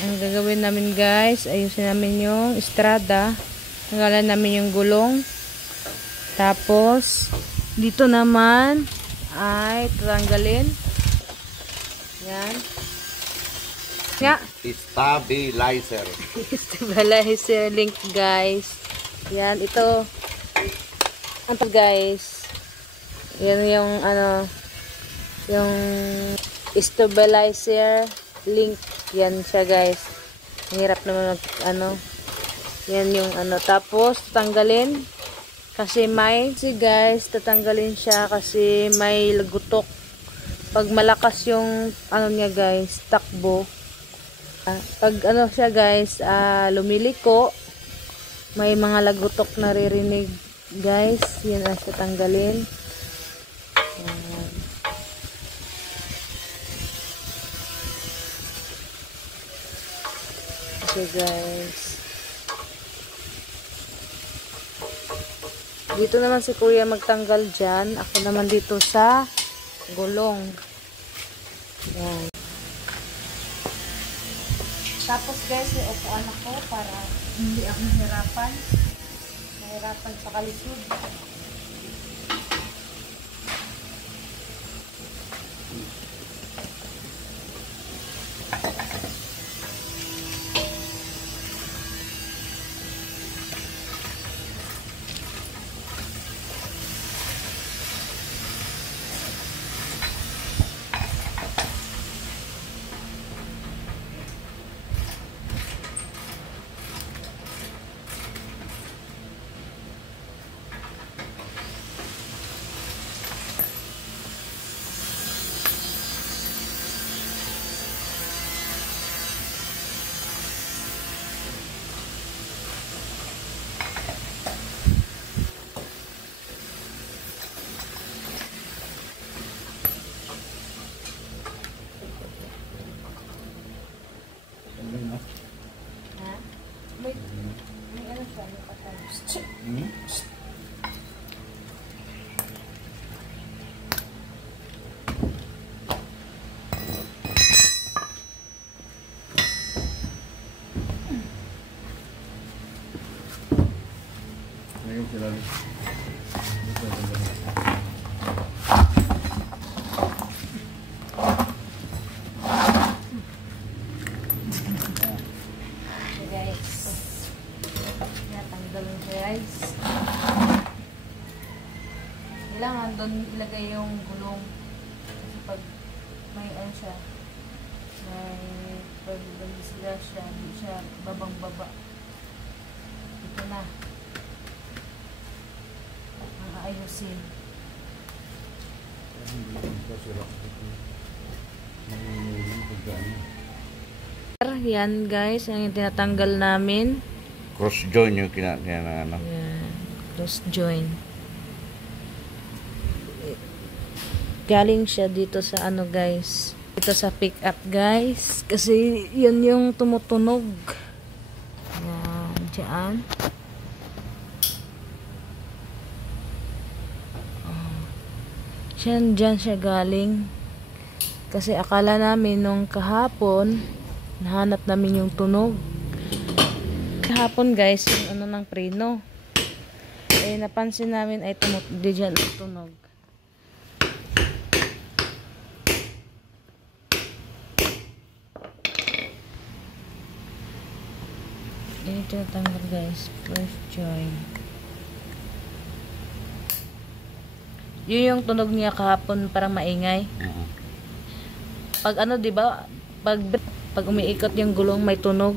Ang gagawin namin guys, ayusin namin yung estrada. Tanggalan namin yung gulong. Tapos, dito naman ay tatanggalin. Yan. Nga. Stabilizer. Stabilizer link guys. Yan, ito. Ito guys. Yan yung ano, yung stabilizer link. Yan siya guys. Hirap naman mag, ano. Yan yung ano. Tapos, tatanggalin. Kasi may, guys, tatanggalin siya kasi may lagutok. Pag malakas yung, ano niya guys, takbo. Pag ano siya guys, lumiliko, may mga lagutok naririnig guys. Yan ang siya tanggalin. Yan. Okay guys. Dito naman si kuya magtanggal dyan. Ako naman dito sa gulong. Yan. Tapos guys, upuan ako para hindi ako mahirapan. Mahirapan sa kalisod. May ano siya, may patay. Guys, kailangan doon ilagay yung gulong kasi pag may ano siya, may pag sila siya, hindi siya babang baba. Ito na ang aayusin. Yan guys, yung tinatanggal namin. Cross join yung kinakailangan ano. Yan, cross join. Galing siya dito sa ano guys, dito sa pick up guys, kasi yun yung tumutunog. Yan, dyan. Dyan siya galing. Kasi akala namin nung kahapon, nahanap namin yung tunog. Kahapon guys, yung ano ng preno. Eh, napansin namin ay dyan ang tunog. Ito tanggal guys, first join. Yun yung tunog niya kahapon, parang maingay. Pag ano, 'di ba? Pag umiikot yung gulong, may tunog.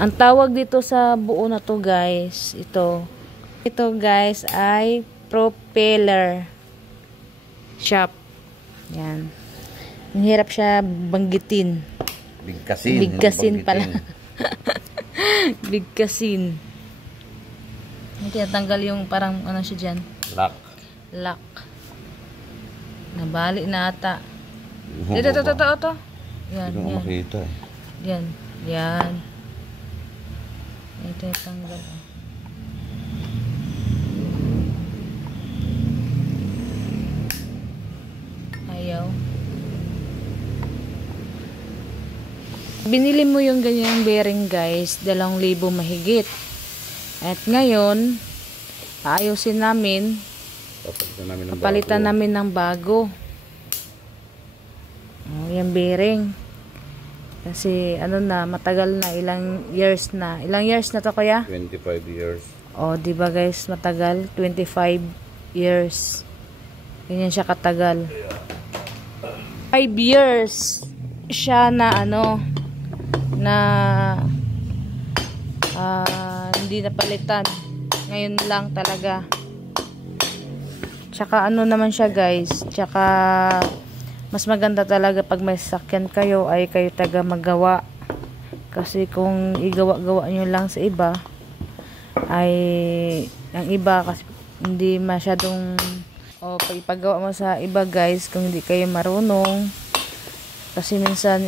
Ang tawag dito sa buo na to guys, ito guys ay propeller shop. Yan. Ang hirap siya banggitin. Bigkasin pala. Bigkasin. Tinatanggal yung parang ano siya dyan. Lock. Nabali na ata. Ito. Yan. Hindi ko makita. Yan. Ito yung tanggal. Ayaw. Binili mo yung ganyang bearing guys, 2,000 mahigit. At ngayon, aayusin namin, papalitan namin ng bago. Oh, yung bearing. Kasi ano na, matagal na, ilang years na. Ilang years na to kuya? 25 years. Oh, di ba guys, matagal, 25 years. Ganyan siya katagal. 5 years siya na ano, na hindi napalitan. Ngayon lang talaga. Tsaka ano naman siya guys, tsaka mas maganda talaga pag may sasakyan kayo ay kayo taga magawa. Kasi kung igawa-gawa nyo lang sa iba, ay ang iba kasi hindi masyadong, o pag ipagawa mo sa iba guys, kung hindi kayo marunong, kasi minsan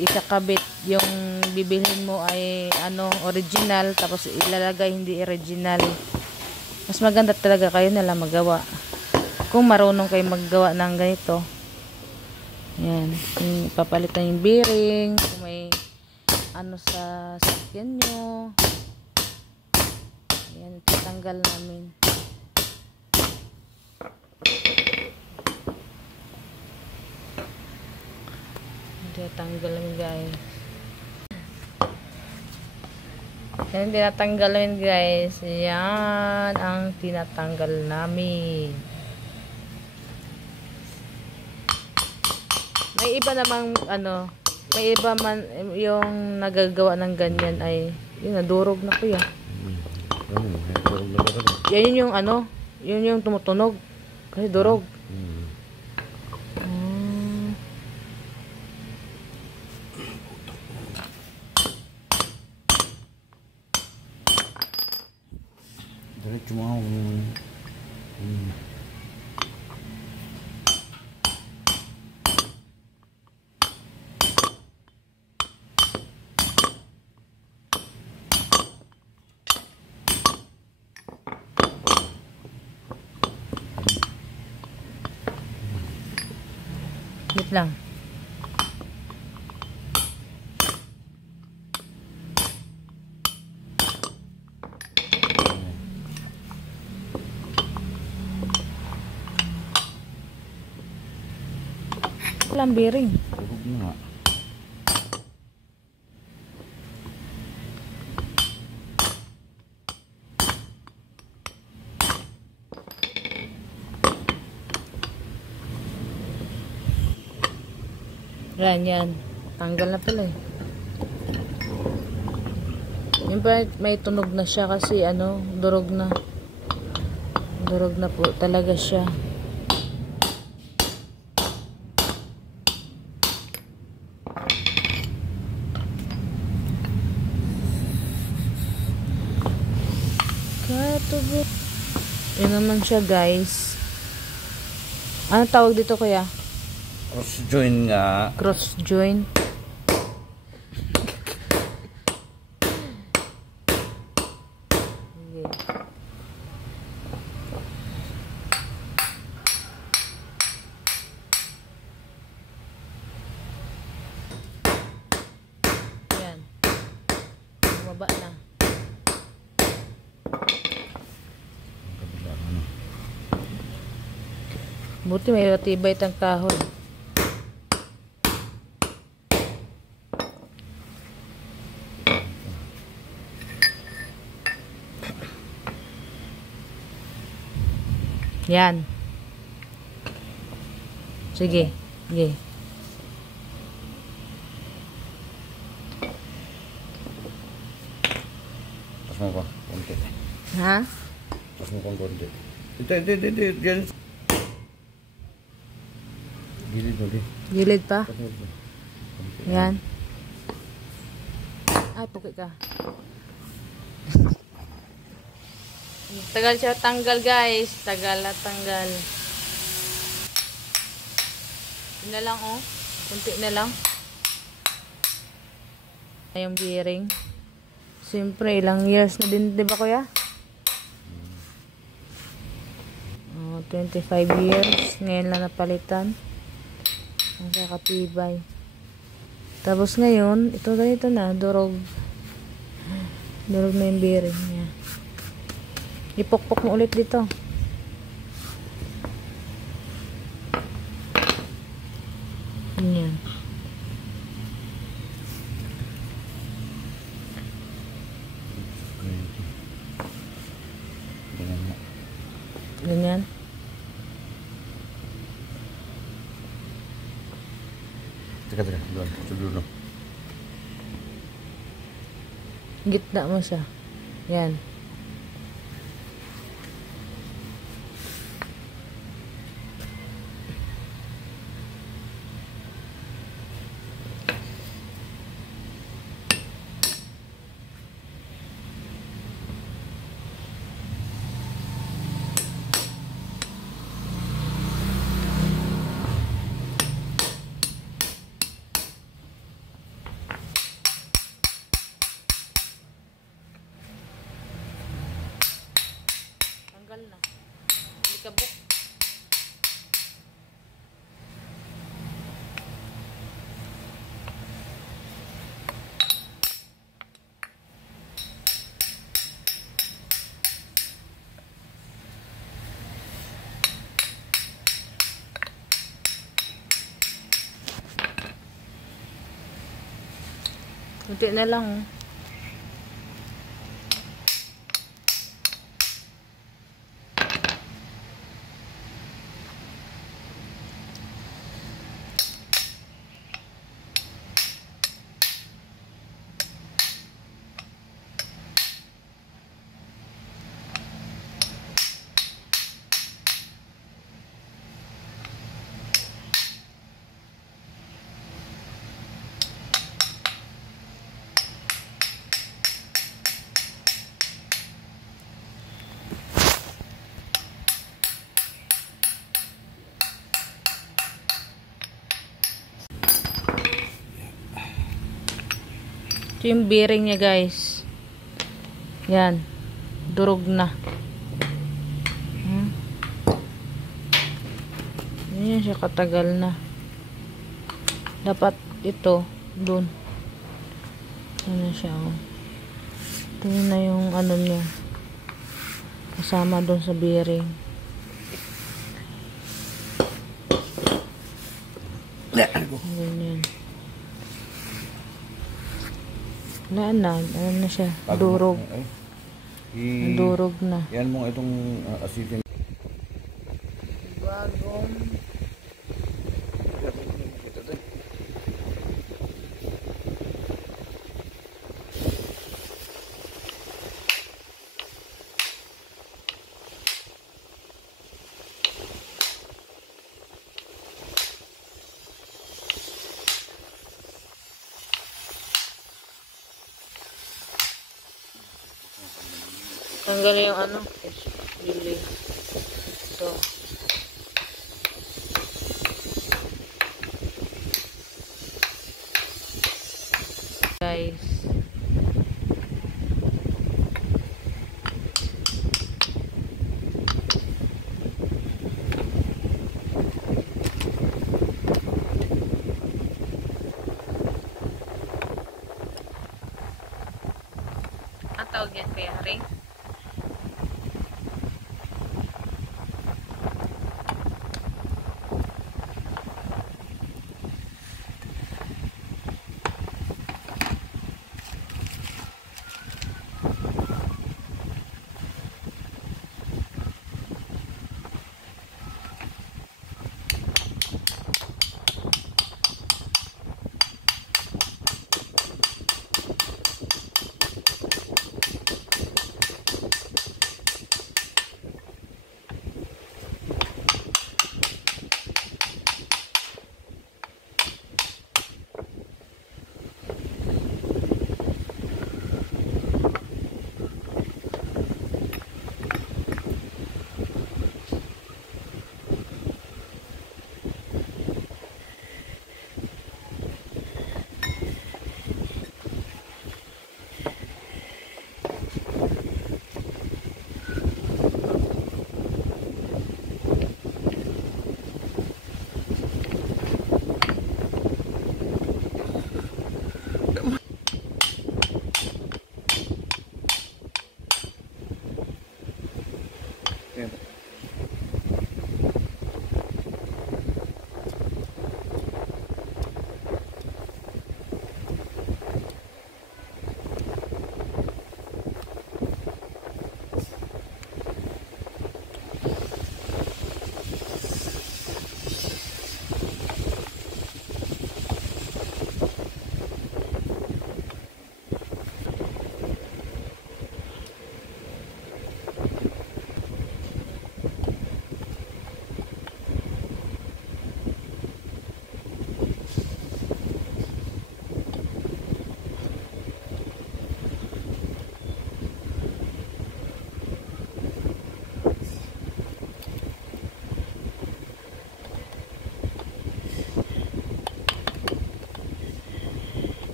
ikakabit yung bibilhin mo ay ano, original, tapos ilalagay hindi original. Mas maganda talaga kayo nalang magawa kung marunong kayo maggawa ng ganito. Yan, papalitan yung bearing kung may ano sa sakyan nyo. Yan, tatanggal namin. Tinatanggal namin guys. Yan, tinatanggal namin guys. Yan ang tinatanggal namin. May iba namang ano, may iba man yung nagagawa ng ganyan ay yun, nadurog na kuya. Yan yung ano, yun yung tumutunog kasi durog. Diretso mo. Wait lang. Walang bearing. Durog na nga. Yan. Tanggal na pala eh. Yung pa may tunog na siya kasi ano, durog na. Durog na po talaga siya. Katubo. Yun naman siya guys. Ano tawag dito kuya? Cross join nga. Cross join. Yan. Bumaba na. Buti may matibay tang kahoy. Yan. Sige. Sige. Pas mo pa. Konti. Ha? Pas mo pa konti. Hindi. Diyan. Gilid mo di. Gilid pa? Pas mo pa. Yan. Ay, pukit ka. Tagal siya tanggal guys. Tagal na tanggal. Yun na lang oh. Kunti na lang. Ay, yung bearing. Siyempre, ilang years na din, di ba kuya? 25 years. Ngayon lang napalitan. Ang kakatibay. Tapos ngayon, ito ganito na, durog. Durog na yung bearing niya. Ipokpok mo ulit dito. Ganyan. Ganyan. Teka, doon. Dulo. Gitna mo siya. Yan. Tanggal na. Likabok. Kunti na lang. Oh. Ito yung bearing niya, guys. Yan. Durog na. Yan siya katagal na. Dapat ito dun. Ano siya, oh. Ito na yung ano niya. Kasama dun sa bearing. Ganyan. Ano na siya? Durog. Durog na. Yan mo itong asipin. Bagong tanggal yung ano, bili. Ito. Guys. Ang tawag yan, Kuya Haring?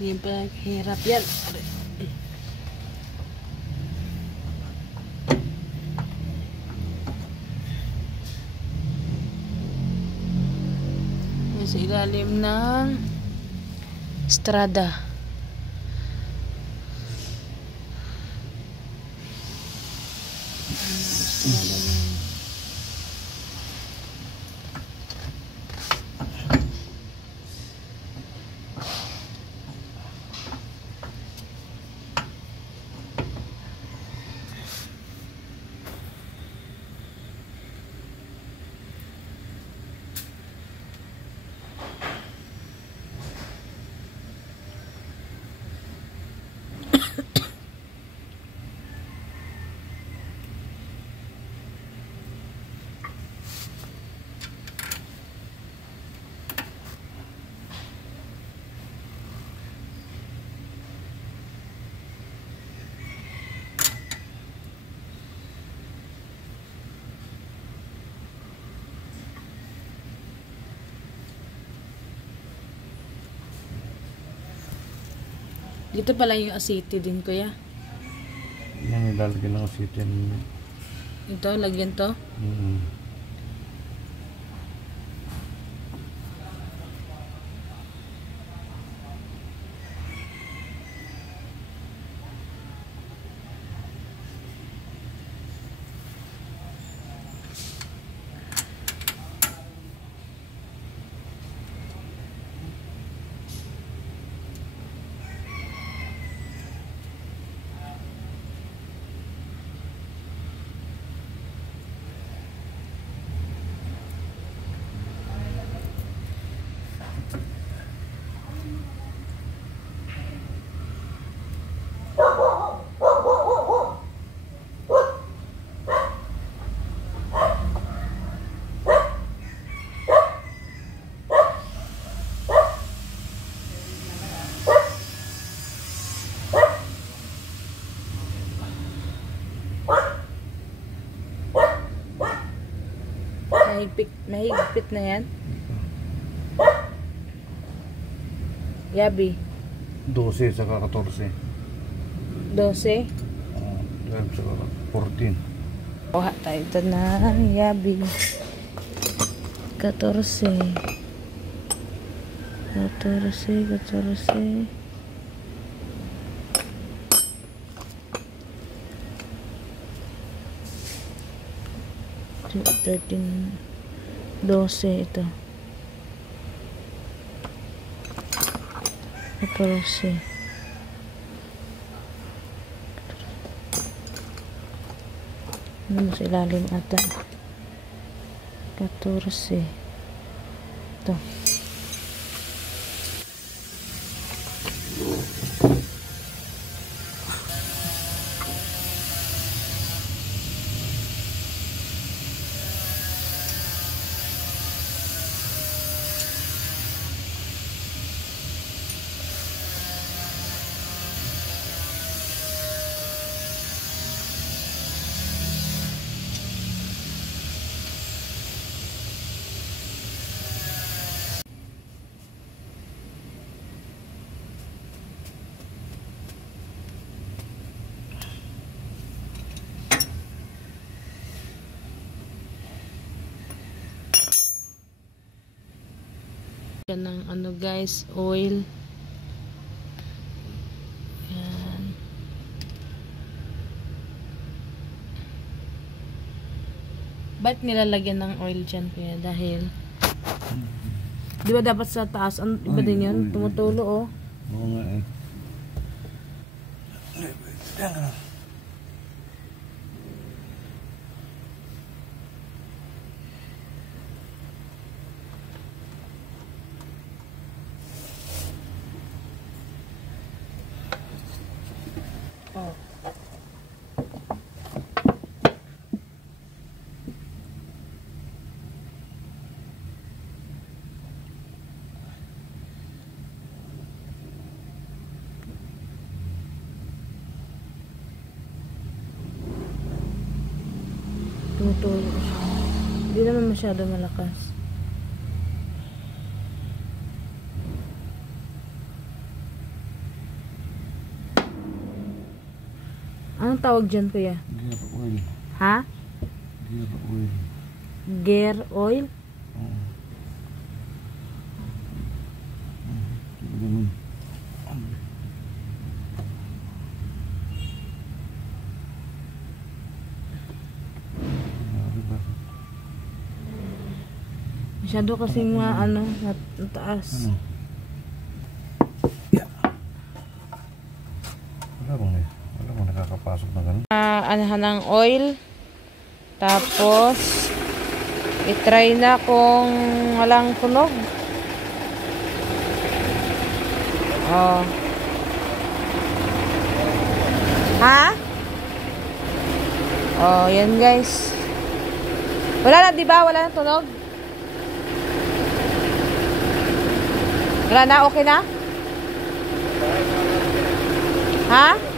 Hindi pa hirap yan. Yan sa ilalim ng Strada. Strada na. Dito pala yung asiti din, kuya. Yan ilalagyan ng asitin. Ito, lagyan to. Mahigpit na yan. Yabi. 12 saka 14. 12. 12 saka 14. Kuha tayo ito na yabi. 14. 14. 13, 12 ito. 14. Ano sa ilalim ata? 14. Ito. Yan ng ano guys, oil. Yan. Ba't nilalagyan ng oil dyan kaya? Dahil di ba dapat sa taas? Iba din yun? Tumutulo oh. Oo nga eh. Oh. Tumutulo siya. Hindi naman masyado malakas. Anong tawag dyan, kuya? Gear oil. Ha? Gear oil. Gear oil? Oo. Ganun. Masyado kasing mataas. Ano? Yeah. Wala bang nakakapasok na ganun? Anahan ng oil. Tapos, itry na kung walang tunog. Oh. Ha? Oh, yan guys. Wala na, di ba? Wala na tunog? Wala na, okay na? Ha?